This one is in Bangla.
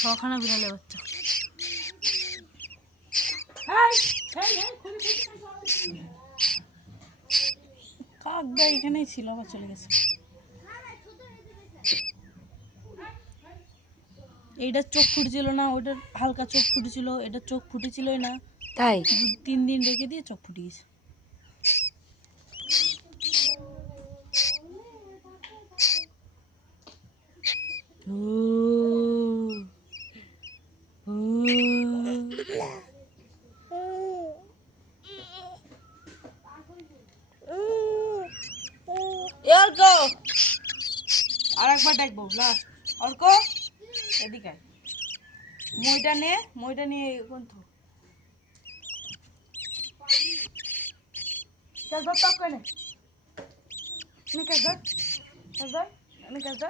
ছখানা বিড়ালের বাচ্চা। কাকদা এখানেই ছিল, আবার চলে গেছে। এইটার চোখ ফুটেছিল না, ওটার হালকা চোখ ফুটেছিল, এটার চোখ ফুটেছিলই না, তাই 2-3 দিন রেখে দিয়ে চোখ ফুটে গেছে। অর্ক, আর একবার ডাকবো লাস্ট। অর্ক এদিকে আয়। মইটা নিয়ে কোন চল ধর, টক করে নে। কাজ ধর, কাজ ধর, কাজ ধর।